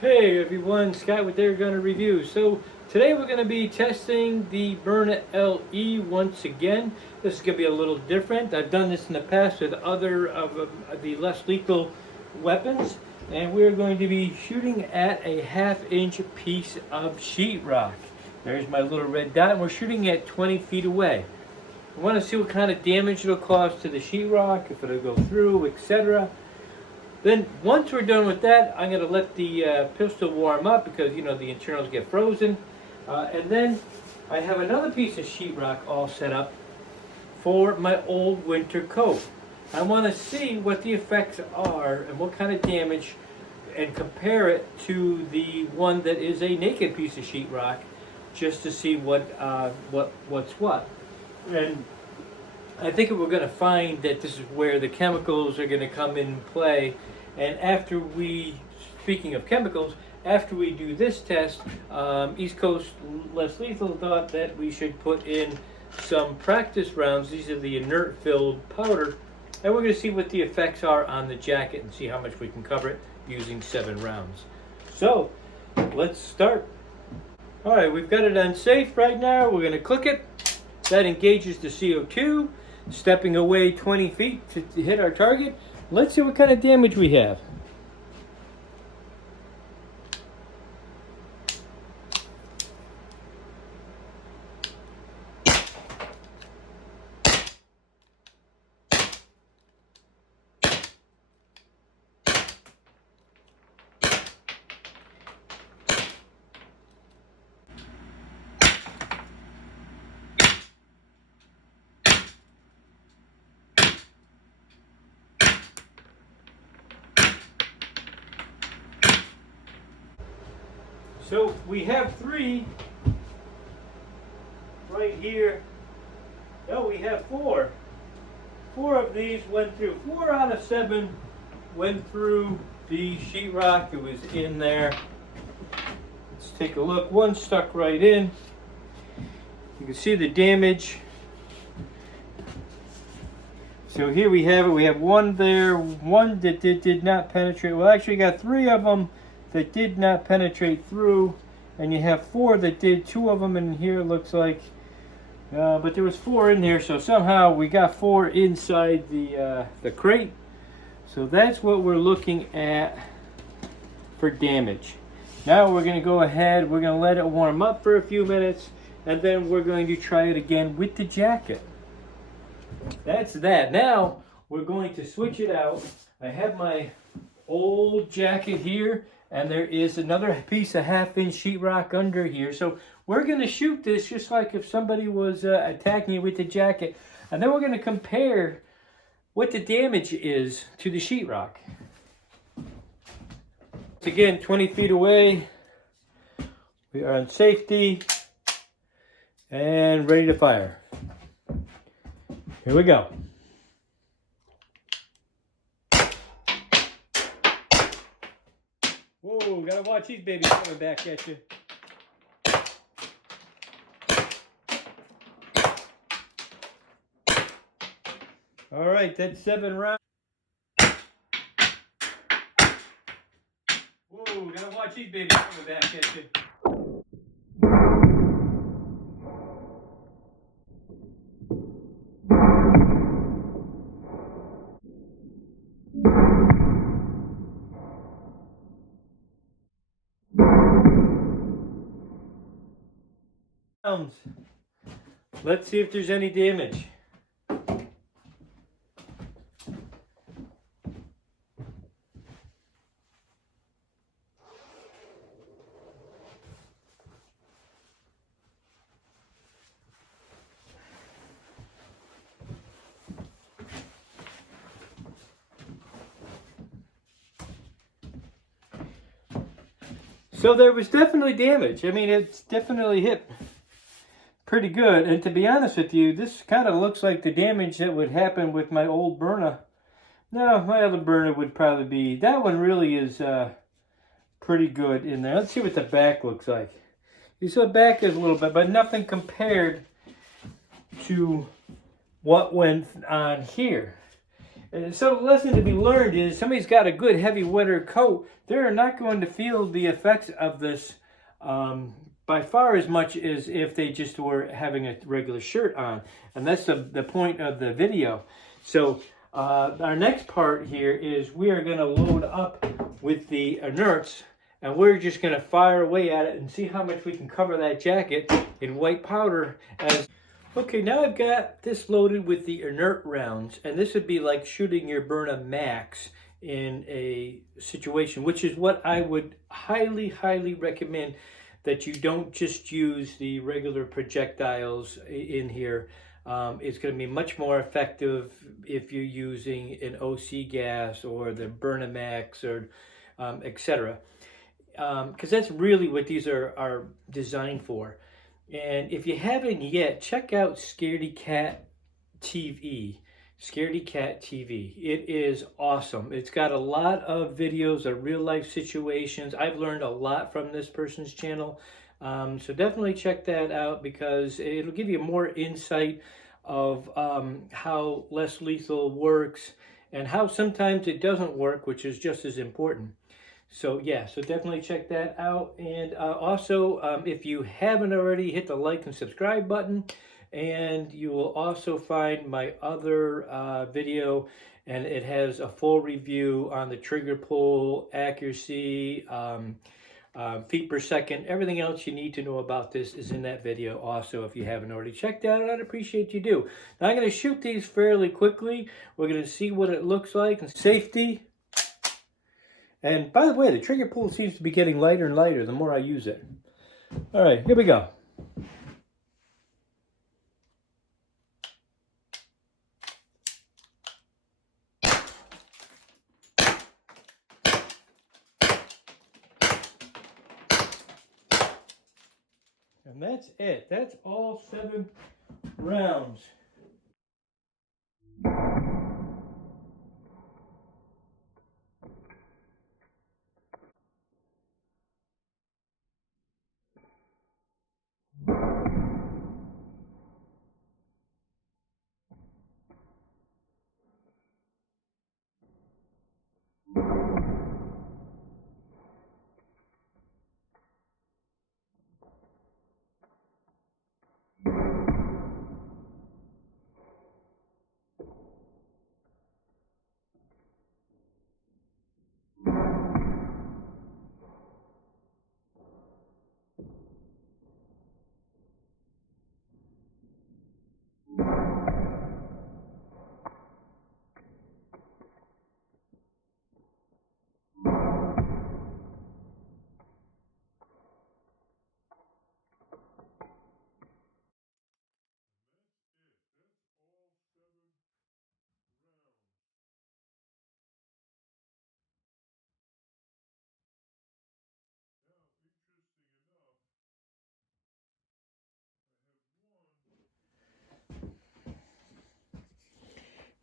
Hey everyone, Scott with They're Gonna Review. So today we're going to be testing the Byrna LE once again. This is going to be a little different. I've done this in the past with other of the less lethal weapons, and we're going to be shooting at a 1/2 inch piece of sheetrock. There's my little red dot, and we're shooting at 20 feet away. I want to see what kind of damage it'll cause to the sheetrock, if it'll go through, etc. Then once we're done with that, I'm going to let the pistol warm up because the internals get frozen. And then I have another piece of sheetrock all set up for my old winter coat. I want to see what the effects are and what kind of damage, and compare it to the one that is a naked piece of sheetrock, just to see what's what. And I think we're going to find that this is where the chemicals are going to come in play. And speaking of chemicals, after we do this test, East Coast Less Lethal thought that we should put in some practice rounds. These are the inert filled powder. And we're going to see what the effects are on the jacket and see how much we can cover it using 7 rounds. So, let's start. Alright, we've got it on safe right now. We're going to click it. That engages the CO2. Stepping away 20 feet to hit our target. Let's see what kind of damage we have. So we have 3 right here. No, we have 4. 4 of these went through. 4 out of 7 went through the sheetrock. It was in there. Let's take a look. 1 stuck right in. You can see the damage. So here we have it. We have 1 there, 1 that did not penetrate. Well, actually, we got 3 of them that did not penetrate through, and you have 4 that did. 2 of them in here, it looks like, but there was 4 in here, so somehow we got 4 inside the crate. So that's what we're looking at for damage. Now we're going to go ahead, we're going to let it warm up for a few minutes, and then we're going to try it again with the jacket. That's that. Now we're going to switch it out. I have my old jacket here, and there is another piece of 1/2 inch sheetrock under here. So we're going to shoot this just like if somebody was attacking you with the jacket. And then we're going to compare what the damage is to the sheetrock. Again, 20 feet away. We are on safety and ready to fire. Here we go. Whoa, gotta watch these babies coming back at you. All right, that's 7 rounds. Whoa, gotta watch these babies coming back at you. Let's see if there's any damage. So there was definitely damage. I mean, it's definitely hit pretty good. And to be honest with you, this kind of looks like the damage that would happen with my old Byrna. No, my other Byrna would probably be, that one really is pretty good in there. Let's see what the back looks like. You saw the back is a little bit, but nothing compared to what went on here. And so the lesson to be learned is somebody's got a good heavy winter coat, they're not going to feel the effects of this by far as much as if they just were having a regular shirt on. And that's the point of the video. So our next part here is we are going to load up with the inerts, and we're just going to fire away at it and see how much we can cover that jacket in white powder. Okay, now I've got this loaded with the inert rounds, and this would be like shooting your Byrna Max in a situation, which is what I would highly, highly recommend, that you don't just use the regular projectiles in here. It's going to be much more effective if you're using an OC gas or the Byrna Max or etc. Because that's really what these are designed for. And if you haven't yet, check out Scaredy Cat TV. Scaredy Cat TV. It is awesome. It's got a lot of videos of real life situations. I've learned a lot from this person's channel. So definitely check that out, because it'll give you more insight of how less lethal works and how sometimes it doesn't work, which is just as important. So yeah, so definitely check that out. And also, if you haven't already, hit the like and subscribe button. And you will also find my other video, and it has a full review on the trigger pull, accuracy, feet per second. Everything else you need to know about this is in that video also, if you haven't already checked that out. I'd appreciate you do. Now I'm going to shoot these fairly quickly. We're going to see what it looks like and safety. And by the way, the trigger pull seems to be getting lighter and lighter the more I use it. All right, here we go. And that's it. That's all 7 rounds.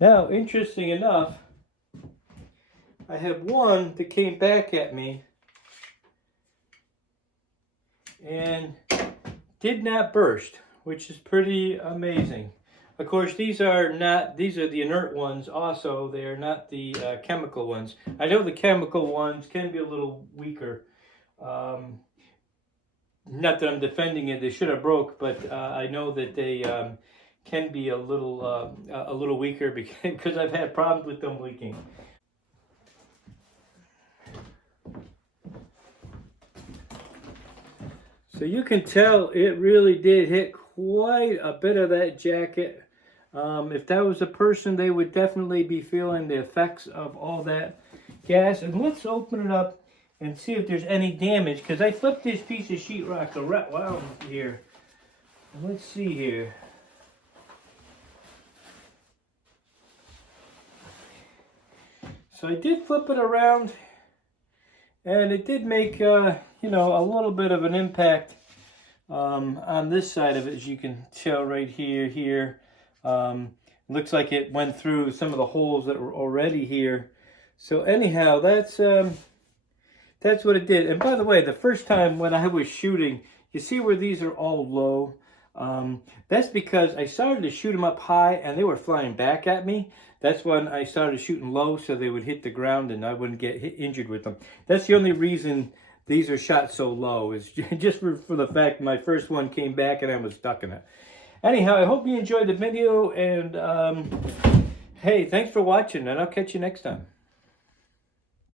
Now, interesting enough, I have one that came back at me and did not burst, which is pretty amazing. Of course, these are the inert ones also. They are not the chemical ones. I know the chemical ones can be a little weaker. Not that I'm defending it, they should have broke, but I know that they can be a little weaker because I've had problems with them leaking. So you can tell it really did hit quite a bit of that jacket. If that was a person, they would definitely be feeling the effects of all that gas. And let's open it up and see if there's any damage, because I flipped this piece of sheetrock around here. Let's see here. So I did flip it around, and it did make you know, a little bit of an impact on this side of it, as you can tell right here. Looks like it went through some of the holes that were already here. So anyhow, that's what it did. And by the way, the first time when I was shooting, you see where these are all low? That's because I started to shoot them up high and they were flying back at me. That's when I started shooting low so they would hit the ground and I wouldn't get injured with them. That's the only reason these are shot so low, is just for the fact my first one came back and I was stuck in it. Anyhow, I hope you enjoyed the video, and hey, thanks for watching, and I'll catch you next time.